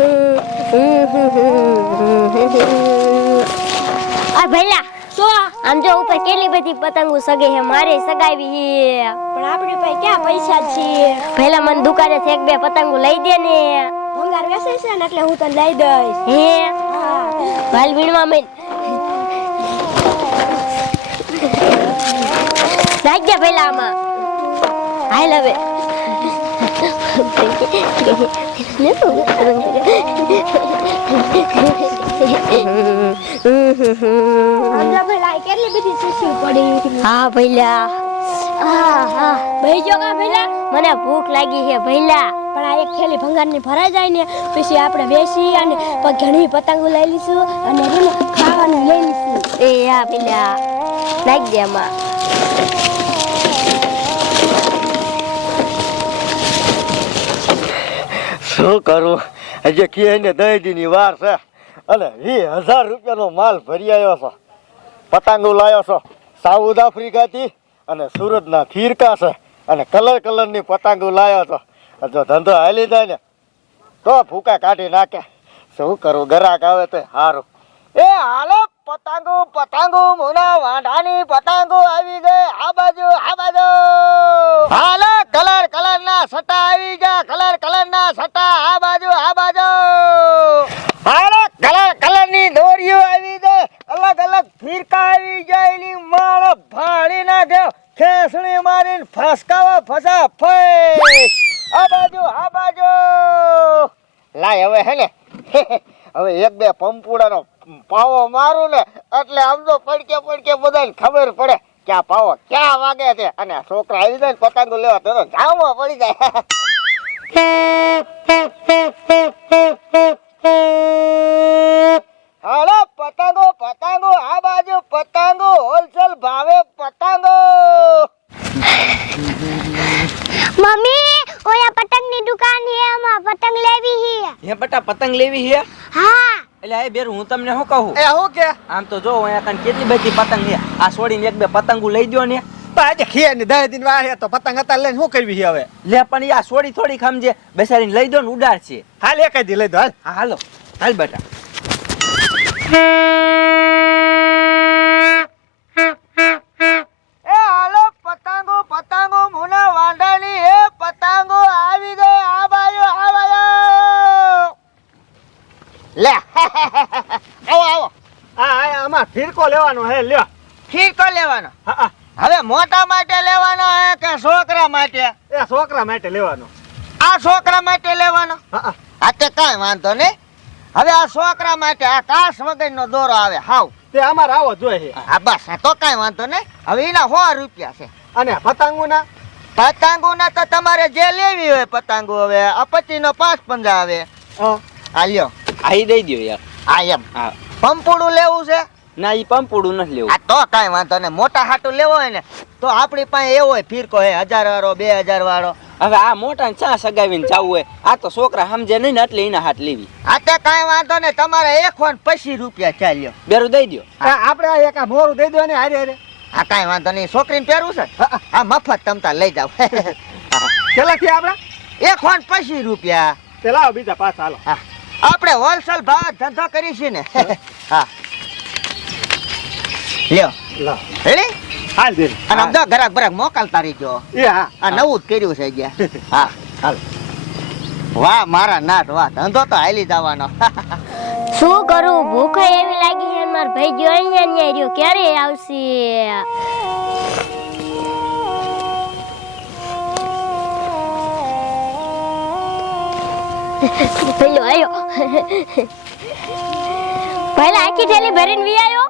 આ ભઈલા તો આમ જો ઉપર કેટલી બધી પતંગો સગે હે મારે સગાવી હે પણ આપણી પાસે ક્યાં પૈસા છે ભઈલા મને દુકાને થી એક બે પતંગો લઈ દે ને ભંગાર વેચે છે ને એટલે હું તને લઈ દઈશ હે હા ભાલ વીણવા મેં નાખ દે ભઈલા આમાં હાલ હવે આંધ્રા ભઈલા કેટલી બધી સુસી પડી હા ભઈલા હા ભાઈ જો કા ભઈલા મને ભૂખ લાગી છે ભઈલા પણ આ એક થેલી ભંગારની ભરાઈ જાય ને પછી આપણે બેસી અને ઘણી પતંગો લઈ લઈશું અને ખાવાનું લઈ લઈશું એ હા ભઈલા નાખ દે આમાં શું કરું હજી કે ને 10 દીની વાર છે અને 20,000 રૂપિયાનો માલ ભરી આવ્યો છો પતંગો લાવ્યો છો સાઉથ આફ્રિકાથી અને સુરતના ફીરકા છે અને કલરની પતંગો લાવ્યો છો જો ધંધો હાલી જાય ને તો ફૂકા કાઢી નાખે શું કરું ગરાક આવે તો સારું એ હાલો પતંગો મુના વાંઢાની પતંગો આવી ગઈ આ બાજુ હાલો કલરના સટા આવી ગયા કલરના સટા આ બાજુ હાલો કલરની દોરીઓ આવી ગઈ અલગ ફીરકા આવી જાય એની માળ ભાળી નાખે ખેસણી મારીને ફસકાવા ફસા ફેસ આ બાજુ લાય હવે હે ને હવે એક બે પંપુડાનો પાવો મારું ને એટલે આમ તો પડકે બધાને ખબર પડે કે આ પાવો ક્યાં વાગે છે અને છોકરા આવી જાય પતંગો લેવા તો જામમાં પડી જાય હાલો પતંગો આ બાજુ પતંગો હોલસેલ ભાવે પતંગો મમ્મી ઓયા પતંગની દુકાન હે આમાં પતંગ લેવી હે હે બટા પતંગ લેવી હે હા એટલે આ બેર હું તમને શું કહું એ હું કે આમ તો જો અહીંયા કાન કેટલી બધી પતંગ છે આ છોડીને એક બે પતંગો લઈ દ્યો ને આજે ખીએ ને 10 દિન વાર તો પતંગ અત્યારે લઈને શું કરવી છે હવે લે પણ આ છોડી થોડી ખમજે બેસાડીને લઈ દો ને ઉડાડશે હાલ એક જ લઈ દો હાલ હા હાલો હાલ બેટા એ હાલો પતંગો મુના વાંડાની હે પતંગો આવી ગઈ આ બાજુ લે આવો આમાં ફીરકો લેવાનો હે લ્યો ફીરકો લેવાનો હા હવે મોટા માટે લેવાનો હે કે છોકરા માટે એ છોકરા માટે લેવાનો આ છોકરા માટે લેવાનો હા આ તે કાઈ વાંધો નહીં હવે આ છોકરા માટે આ કાસ વગરનો દોરો આવે હાવ તે અમાર આવો જોઈએ હા બસ તો કાઈ વાંધો નહીં હવે એના 100 રૂપિયા છે અને પતંગોના તો તમારે જે લેવી હોય પતંગો હવે આ 25 નો 5 પંજા આવે આ લ્યો આઈ દઈ દ્યો યાર આ એમ હા પંપુડું લેવું છે ના ઈ પંપુડું નથી લેવું આ તો કાઈ વાંધો નહીં મોટા હાટું લેવો હોય ને તો આપણી પાસે એવો હોય ફીરકો હે 1000 વાળો 2000 વાળો હવે આ મોટા ચા સગાવીને જાવું હોય આ તો છોકરા સમજે નહીં ને એટલે એના હાથ લેવી આ તે કાઈ વાંધો નહીં તમારે એક ફોન 25 રૂપિયા ચાલ્યો બેરું દઈ દ્યો આપણે એક મોરું દઈ દો ને હારે આ કાઈ વાંધો નહીં છોકરીને પહેરવું છે આ મફત તમતા લઈ જાવ કેટલા થી આપણે એક ફોન 25 રૂપિયા પેલા બીજા પાછા હાલો આપણે હોલસેલ ભાવ ધંધો કરી છે ને હા લ્યો રેડી હાલ દે અને આમ તો ઘરાક બરાક મોકલતા રહીજો એ હા આ નવું જ કર્યું છે ગયા હા હાલ વાહ મારા નાટ વાહ ધંધો તો હાલી જવાનો શું કરું ભૂખ એવી લાગી છે માર ભાઈ જો અહીંયા રહ્યો ક્યારે આવશે પેલો આયો પહેલા આખી થેલી ભરીને વી આયો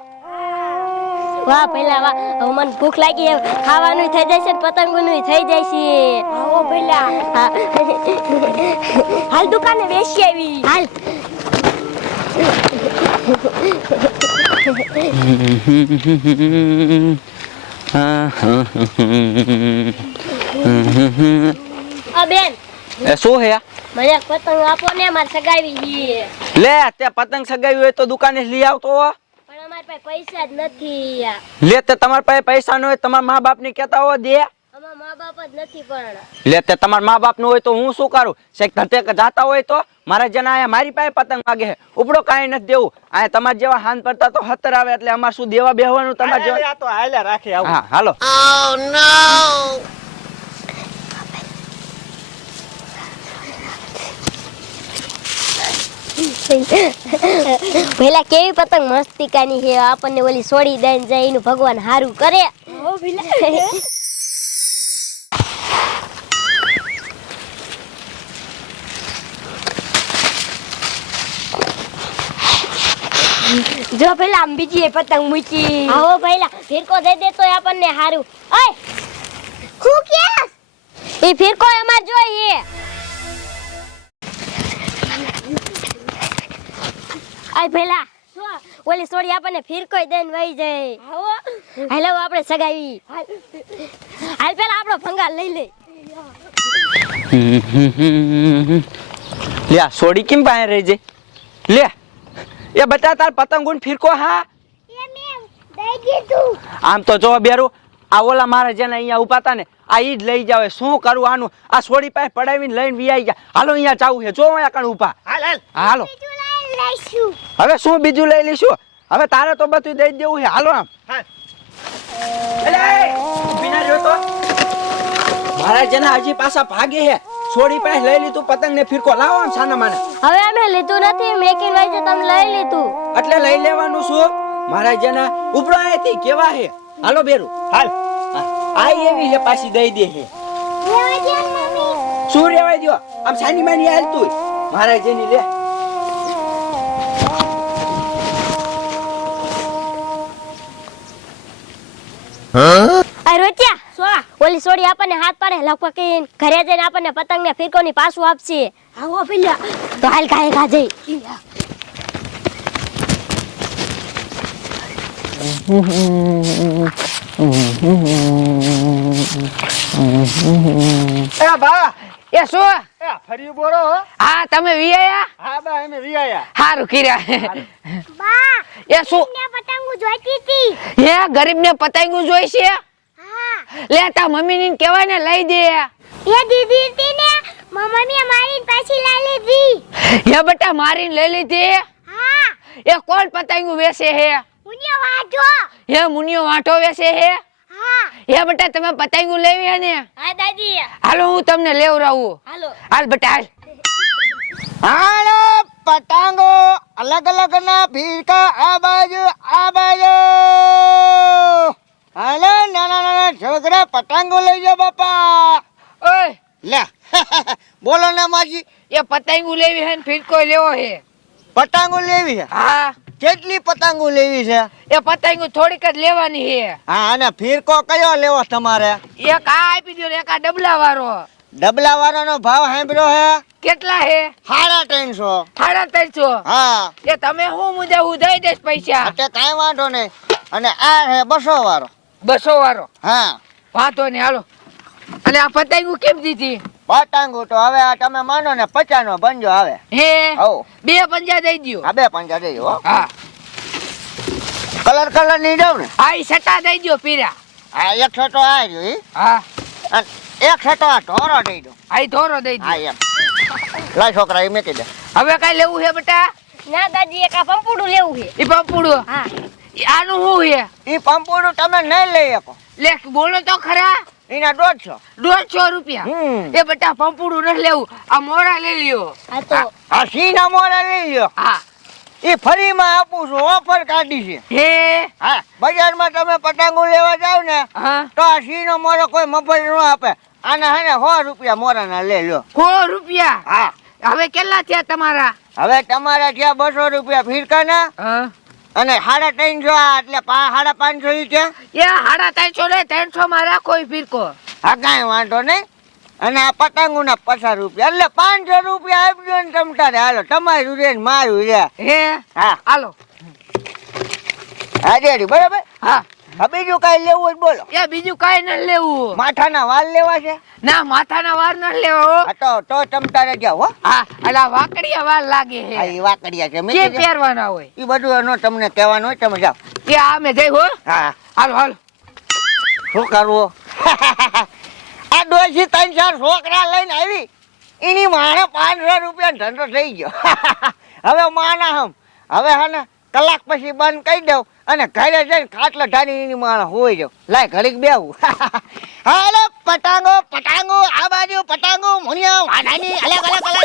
વાહ પહેલા વાહ હવે મને ભૂખ લાગી ખાવાનું થઈ જાય છે પતંગોનું થઈ જાય છે આવો ભઈલા હાલ દુકાને બેસી આવી હાલ બેન એ શું હે મને એક પતંગ આપો ને મારે સગાવી છે લે તે પતંગ સગાવી હોય તો દુકાને લઈ આવતો પણ અમારી પાસે પૈસા જ નથી લે તે તમારા પાસે પૈસા ન હોય તમારા મા બાપ ને કહેતા હો દે અમારા મા બાપ જ નથી પણ લે તે તમારા મા બાપ નું હોય તો હું શું કરું શેક ધતે જાતા હોય તો મારા જણા આયા મારી પાસે પતંગ માગે છે ઉપડો કાંઈ નથી દેવું આ તમાર જેવા હાન પડતા તો 70 આવે એટલે અમાર શું દેવા બેહવાનું તમાર જેવા આ તો હાલ્યા રાખે આવું હા હાલો પેલા કેવી પતંગ મસ્તિકાની છે આપણને ઓલી છોડી દઈને જાય એનું ભગવાન હારું કરે હો ભીલા જો પેલા આમ બીજી એ પતંગ મૂકી આવો પહેલા ફિરકો દઈ દે તો આપણને હારું ઓય હું કે એ ફિરકો અમાર જોઈએ આય પહેલા ઓલી છોડી આપણને ફિરકો દઈને વહી જાય આવો હાલો આપણે સગાવી હાલ પેલા આપણો ભંગાર લઈ લે લે આ સોડી કેમ પાસે રહી જાય લે એ બટા તાર પતંગુન ફિરકો હા એ મેં દઈ દીધું આમ તો જો બેરું આ ઓલા મારા જેને અહીંયા ઉભા હતા ને આ ઈ જ લઈ જાવે શું કરું આનું આ સોડી પાસે પડાવીને લઈને વી ગયા હાલો અહીંયા જાવું છે જો અહીંયા કણ ઉભા હાલ હાલ હાલો લઈશું હવે શું બીજું લઈ લઈશું હવે તારે તો બધું દઈ દેવું છે હાલો આમ હાલ એલે ઊભી ના રહ્યો તો મારા જેના હજી પાછા ભાગે છે સોડી પાસે લઈ લીધું પતંગ ને ફિરકો લાવો આમ સાના માને હવે અમે લીધું નથી મેકિન વહી છે તમે લઈ લીધું એટલે લઈ લેવાનું શું મારા જેના ઉપડો આયથી કેવા છે હાલો બેરું હાલ આ એવી છે પાછી દઈ દે છે લેવા દે મમ્મી શું રેવાય દ્યો આમ સાની માની હાલ તું મારા જેની લે આ રોટિયા ઓલી છોડી આપણને હાથ પાડે લપકીને ઘરે જઈને આપણને પતંગ ને ફિરકો ની પાછું આપશે આવો પેલા તો હાલ કાંઈ ખાજે એ બા એ શું એ ફરી બોરો હો હા તમે વિયા હા બા અમે વિયાયા હારું કર્યા બા એ શું ને પતંગો જોઈતી હતી હે ગરીબ ને પતંગો જોઈ છે હા લે તા મમ્મી ને કહેવાય ને લઈ દે એ દીદી હતી ને મમ્મી મારી પાછી લઈ લીધી હે બેટા મારીને લઈ લીધી હા એ કોણ પતંગો વેચે હે મુનિયો વાજો હે મુનિયો વાંટો વેચે હે હા હે બેટા તમે પતંગો લેવી હે ને હા દાદી હાલો હું તમને લેવરાવું હાલો હાલ બેટા હાલ હાલો પતંગો અલગ અલગ ના ફિરકા આ બાજુ હાલો નાના નાના છોકરા પતંગો લઈ જાઓ બાપા ઓય લે બોલો ને માજી એ પતંગો લેવી હે ને ફિરકો લેવો હે પતંગો લેવી છે હા કેટલી પતંગો લેવી છે એ પતંગો થોડીક જ લેવાની હે હા અને ફિરકો કયો લેવો તમારે એક આ આપી દો ને એક આ ડબલા વાળો ડબલા વાળાનો ભાવ સાંભળ્યો હે કેટલા હે 350 350 હા એ તમે હું મુદ્દા હું દઈ દઈશ પૈસા એટલે કાંઈ વાંધો નહીં અને આ હે 200 વાળો 200 વાળો હા વાંધો નહીં હાલો અને આ પતંગો કેમ દીધી પતંગો તો હવે આ તમે માનો ને 50 નો પંજો આવે હે હો બે પંજા દઈ દ્યો આ 2 પંજા દેજો હો હા કલર ની દઉં ને આ ઈ સટા દઈ દ્યો પીરા આ એક છટો આ રહ્યો ઈ હા અને એક છટો આ ઢોરો દઈ દો આ ઈ ધોરો દઈ હા દ્યો એમ લાય છોકરા એ મેકી દે હવે કઈ લેવું હે બેટા ના દાદી એક આ પંપુડું લેવું છે ઈ પંપુડું હા ઈ આનું શું હે ઈ પંપોડું તમે નહીં લઈ શકો લે બોલો તો ખરા એના 150 150 રૂપિયા એ બેટા પંપુડું નથી લેવું આ મોરા લઈ લ્યો આ તો આ સીના મોડા લઈ લ્યો હા ઈ ફરીમાં આપું છું ઓફર કાઢી છે હે હા બજારમાં તમે પતંગો લેવા જાવ ને હા તો આ સીનો મોરો કોઈ મફત ન આપે આના હે ને 100 રૂપિયા મોરાના લઈ લ્યો 100 રૂપિયા હા હવે કેટલા થયા તમારા હવે તમારા ત્યાં 200 રૂપિયા ફિરકાના હા અને 350 આ એટલે 550 ઈ છે એ 350 ને 300 માં રાખો ઈ ફિરકો હા કાંઈ વાંધો નહીં અને આ પતંગો ના 50 રૂપિયા એટલે 500 રૂપિયા આપજો ને તમ તારે હાલો તમારું રે ને મારું રે હે હા હાલો હા રેડી બરાબર હા હવે બીજું કાંઈ લેવું હોય તો બોલો એ બીજું કાઈ ન લેવું માથાના વાળ લેવા છે ના માથાના વાર ન લેવો હા તો તમ તારે જાઓ હો હા અલા વાકડિયા વાર લાગે આ હે ઈ વાકડિયા છે કે મેં કીધું, પહેરવાના હોય ઈ બધું એનો તમને કહેવાનું હોય તમે જાઓ કે આ મે જઈ હો હા હાલો હાલો શું કરવું ડોશી 3-4 છોકરા લઈને આવી એની માણે 500 રૂપિયા ધંધો થઈ ગયો હવે માના હમ હવે હે ને કલાક પછી બંધ કરી દઉં અને ઘરે જઈને ખાટલો ઢાની એની માણે હોઈ જાઉં લાય ઘડીક બેહું હાલો પટાંગો પટાંગો આ બાજુ પટાંગો મુનિયા વાડાની અલગ અલગ અલગ